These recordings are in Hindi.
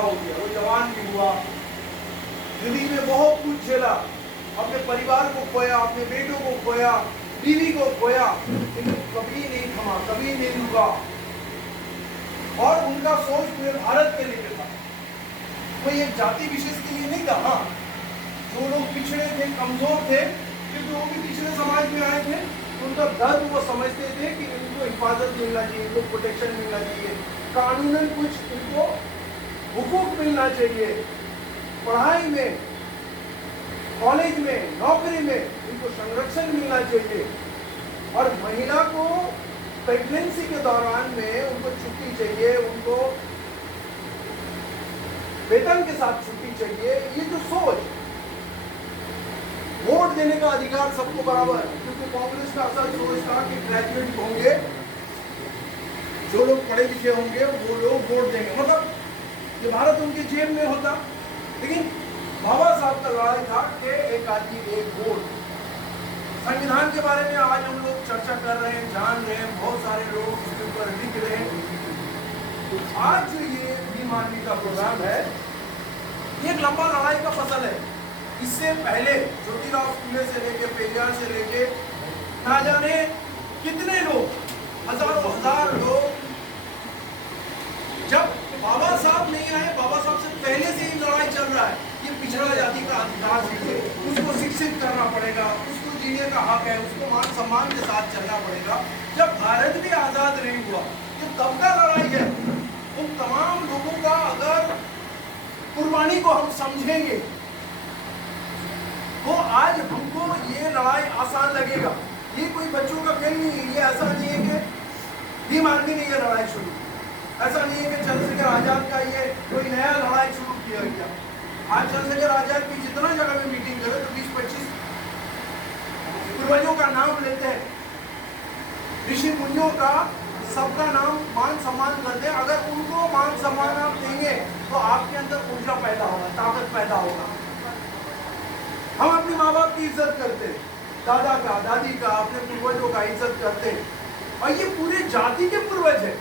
हो गया, वो जवान भी हुआ, जिंदगी में बहुत कुछ झेला, अपने परिवार को खोया, अपने बेटों को खोया, बीवी को खोया, लेकिन कभी नहीं थमा, कभी नहीं रुका। और उनका सोच पूरे भारत के लिए था, कोई एक जाति विशेष के लिए नहीं था। हाँ, जो लोग पिछड़े थे, कमजोर थे, क्योंकि वो भी पिछड़े समाज में आए थे, उनका दर्द वो समझते थे कि इनको हिफाजत मिलना चाहिए, इनको प्रोटेक्शन मिलना चाहिए, कानूनन कुछ इनको हुकूक मिलना चाहिए, पढ़ाई में, कॉलेज में, नौकरी में इनको संरक्षण मिलना चाहिए। और महिला को प्रेगनेंसी के दौरान में उनको छुट्टी चाहिए, उनको वेतन के साथ छुट्टी चाहिए। ये जो सोच, वोट देने का अधिकार सबको बराबर, क्योंकि कांग्रेस का असल सोच था कि ग्रेजुएट होंगे, जो लोग पढ़े लिखे होंगे वो लोग वोट देंगे, मतलब ये भारत उनकी जेब में होता। लेकिन बाबा साहब का लड़ाई था कि एक आदमी एक वोट। संविधान के बारे में आज हम लोग चर्चा कर रहे हैं, जान रहे हैं, बहुत सारे लोग इसके ऊपर लिख रहे हैं। तो आज जो ये भीम आर्मी का प्रोग्राम है, ये एक लंबा लड़ाई का फसल है। इससे पहले ज्योतिराव फुले से लेके, पेरियार से लेके, ना जाने कितने लोग, हजारों हजार लोग, जब बाबा साहब नहीं आए, बाबा साहब से पहले से ही लड़ाई चल रहा है। ये पिछड़ा जाति का अधिकार है, उसको शिक्षित करना पड़ेगा, उसको जीने का हक है, उसको मान सम्मान के साथ चलना पड़ेगा। जब भारत भी आजाद नहीं हुआ, ये तब का लड़ाई है। उन तमाम लोगों का अगर कुर्बानी को हम समझेंगे तो आज हमको ये लड़ाई आसान लगेगा। ये कोई बच्चों का खेल नहीं है। ये ऐसा नहीं है कि भीम आर्मी ने ये लड़ाई शुरू की, ऐसा नहीं है कि चंद्रशेखर आजाद का ये कोई नया लड़ाई शुरू किया गया। आज चंद्रशेखर आजाद की जितना जगह में मीटिंग करे तो 20-25 पूर्वजों का नाम लेते हैं, ऋषि मुनियों का, सबका नाम मान सम्मान करते हैं। अगर उनको मान सम्मान आप देंगे तो आपके अंदर ऊर्जा पैदा होगा, ताकत पैदा होगा। हम अपने माँ बाप की इज्जत करते हैं, दादा का, दादी का, अपने पूर्वजों का इज्जत करते हैं, और ये पूरे जाति के पूर्वज है।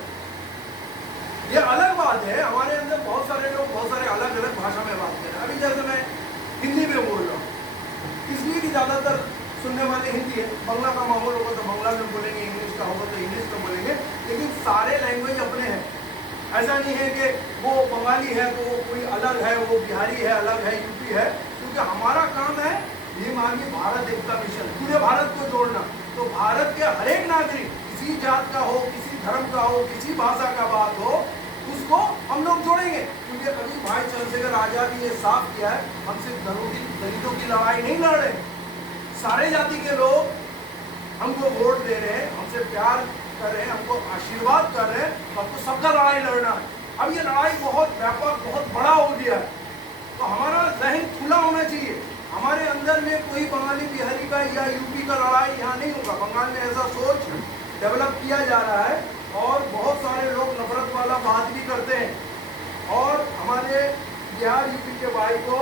ये अलग बात है, हमारे अंदर बहुत सारे लोग बहुत सारे अलग अलग भाषा में बात कर रहे हैं। अभी जैसे मैं हिंदी में बोल रहा हूँ, इसलिए कि ज़्यादातर सुनने वाले हिंदी है। बंगला का माहौल होगा तो बंगला में बोलेंगे, इंग्लिश का होगा तो इंग्लिश में बोलेंगे, लेकिन सारे लैंग्वेज अपने हैं। ऐसा नहीं है कि वो बंगाली है तो वो कोई अलग है, वो बिहारी है अलग है, यूपी है, क्योंकि हमारा काम है भीम आर्मी भारत एकता मिशन, पूरे भारत को जोड़ना। तो भारत के हर एक नागरिक, किसी जात का हो, किसी धर्म का हो, किसी भाषा का बात हो, उसको हम लोग जोड़ेंगे। क्योंकि अभी भाई चंद्रशेखर आजाद ने ये साफ किया है, हम सिर्फ दलितों की लड़ाई नहीं लड़ रहे, सारे जाति के लोग हमको वोट दे रहे हैं, हमसे प्यार कर रहे हैं, हमको आशीर्वाद कर रहे हैं, हमको सबका लड़ाई लड़ना है। अब ये लड़ाई बहुत व्यापक, बहुत बड़ा हो गया है, तो हमारा जहन खुला होना चाहिए। हमारे अंदर में कोई बंगाली, बिहारी का या यूपी का लड़ाई यहाँ नहीं होगा। बंगाल में ऐसा सोच डेवलप किया जा रहा है और बहुत सारे लोग नफरत वाला बात भी करते हैं और हमारे बिहार यूपी के भाई को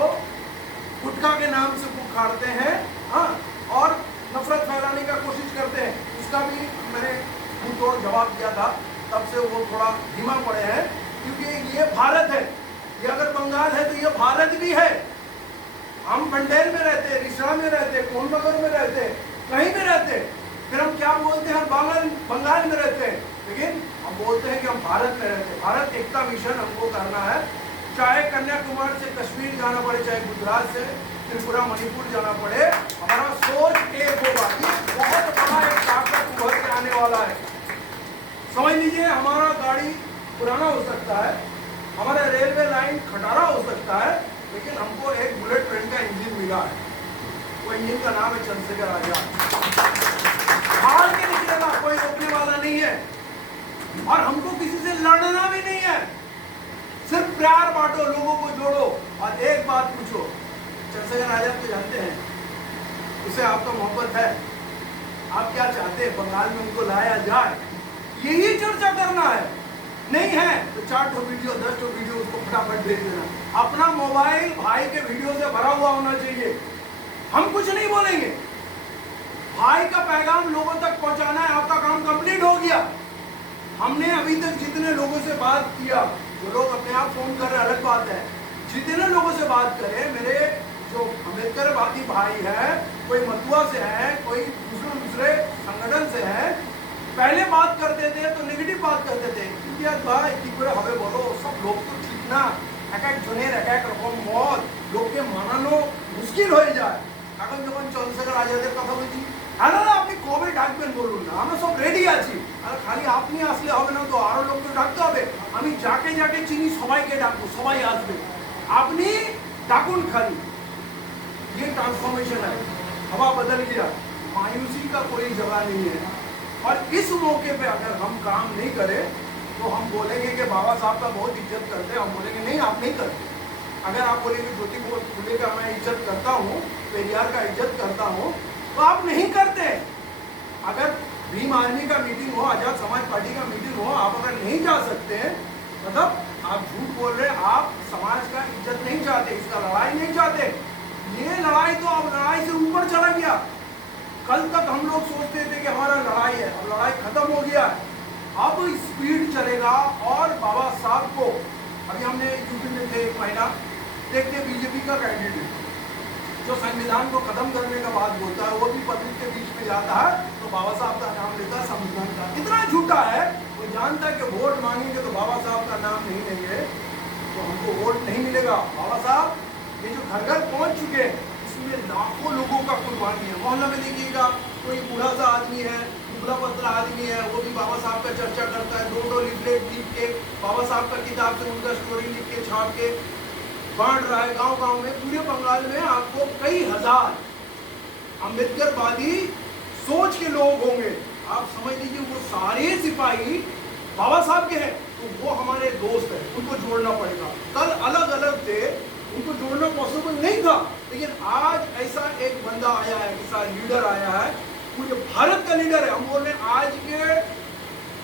गुटखा के नाम से पुकारते हैं, हाँ, और नफरत फैलाने का कोशिश करते हैं। उसका भी मैंने मुंह तोड़ जवाब दिया था, तब से वो थोड़ा धीमा पड़े हैं, क्योंकि ये भारत है। ये अगर बंगाल है तो ये भारत भी है। हम बंडेल में रहते हैं, रिसड़ा में रहते हैं, कोलमगर में रहते हैं, कहीं भी रहते हैं, फिर हम क्या बोलते हैं, हम बंगाल में रहते हैं, लेकिन हम बोलते हैं कि हम भारत में रहते हैं। भारत एकता मिशन हमको करना है, चाहे कन्याकुमारी से कश्मीर जाना पड़े, चाहे गुजरात से त्रिपुरा, मणिपुर जाना पड़े, हमारा सोच एक होगा। ये बहुत बड़ा एक ताकत उभर के आने वाला है। समझ लीजिए, हमारा गाड़ी पुराना हो सकता है, हमारा रेलवे लाइन खटारा हो सकता है, लेकिन हमको एक बुलेट ट्रेन का इंजन मिला है। वो इंजन का नाम है चंद्रशेखर आजाद। हार के निकलेगा, कोई रोकने वाला नहीं है, और हमको किसी से लड़ना भी नहीं है। सिर्फ प्यार बांटो, लोगों को जोड़ो। और एक बात पूछो, चंद्रशेखर आजाद को जानते हैं, उसे आपका मोहब्बत है, आप क्या चाहते हैं बंगाल में उनको लाया जाए, यही चर्चा करना है। नहीं है तो 4 वीडियो 10 वीडियो उसको फटाफट भेज देना। अपना मोबाइल भाई के वीडियो से भरा हुआ होना चाहिए। हम कुछ नहीं बोलेंगे, भाई का पैगाम लोगों तक पहुंचाना है, आपका काम कंप्लीट हो गया। हमने अभी तक जितने लोगों से बात किया, जो लोग अपने आप फोन कर रहे हैं अलग बात है, जितने लोगों से बात करें, मेरे जो अम्बेडकरवादी भाई है, कोई मथुआ से है, कोई दूसरे संगठन से है, पहले बात करते थे तो नेगेटिव बात करते थे, इतिहास भाई की করে হবে বলো, सब लोग तो ठीक ना, এক এক জনের এক এক রকম মত, লোককে মানানো মুশকিল হয়ে যায়। এখন যখন চন্দ্রশেখর আজাদের কথা বলছি, আরে না আপনি কবে ডাকবেন বলুন না, আমরা সব রেডি আছি, আর খালি আপনি আসলে হবে না, তো আরো লোককে ডাকতে হবে, আমি যাকে যাকে চিনি সবাইকে ডাকবো, সবাই আসবে, আপনি ডাকুন খালি। ये ट्रांसफॉर्मेशन है, हवा बदल गया, मायूसी का कोई जगह नहीं है। और इस मौके पे अगर हम काम नहीं करें तो हम बोलेंगे कि बाबा साहब का बहुत इज्जत करते हैं, हम बोलेंगे नहीं आप नहीं करते। अगर आप बोलेंगे ज्योति फुले का मैं इज्जत करता हूँ, पेरियार का इज्जत करता हूँ, तो आप नहीं करते। अगर भीम आर्मी का मीटिंग हो, आजाद समाज पार्टी का मीटिंग हो, आप अगर नहीं जा सकते मतलब आप झूठ बोल रहे, आप समाज का इज्जत नहीं चाहते, इसका लड़ाई नहीं चाहते। ये लड़ाई तो अब लड़ाई से ऊपर चला गया। कल तक हम लोग सोचते थे कि हमारा लड़ाई है, अब लड़ाई खत्म हो गया है, अब स्पीड चलेगा। और बाबा साहब को अभी हमने यूपी में थे एक महीना, देखते बीजेपी का कैंडिडेट जो संविधान को खत्म करने का बात बोलता है, वो भी पब्लिक के बीच में जाता है तो बाबा साहब का नाम लेता है, संविधान का। इतना झूठा है, वो जानता है कि वोट मांगेंगे तो बाबा साहब का नाम नहीं लेंगे तो हमको वोट नहीं मिलेगा। बाबा साहब ये जो घर घर पहुंच चुके हैं, इसमें लाखों लोगों का कुर्बानी है। मोहल्ला में देखिएगा कोई बूढ़ा सा आदमी है, दुबला पतला आदमी है, वो भी बाबा साहब का चर्चा करता है, दो लिफलेट लिख के बाबा साहब का किताब से उनका स्टोरी लिख के छाप के बांट रहा है गांव गांव में। पूरे बंगाल में आपको कई हजार अम्बेडकरवादी सोच के लोग होंगे, आप समझ लीजिए वो सारे सिपाही बाबा साहब के हैं, तो वो हमारे दोस्त हैं, उनको जोड़ना पड़ेगा। कल अलग अलग थे, उनको जोड़ना पॉसिबल नहीं था, लेकिन आज ऐसा एक बंदा आया है, ऐसा लीडर आया है, पूरे भारत का लीडर है। हम बोल रहे हैं आज के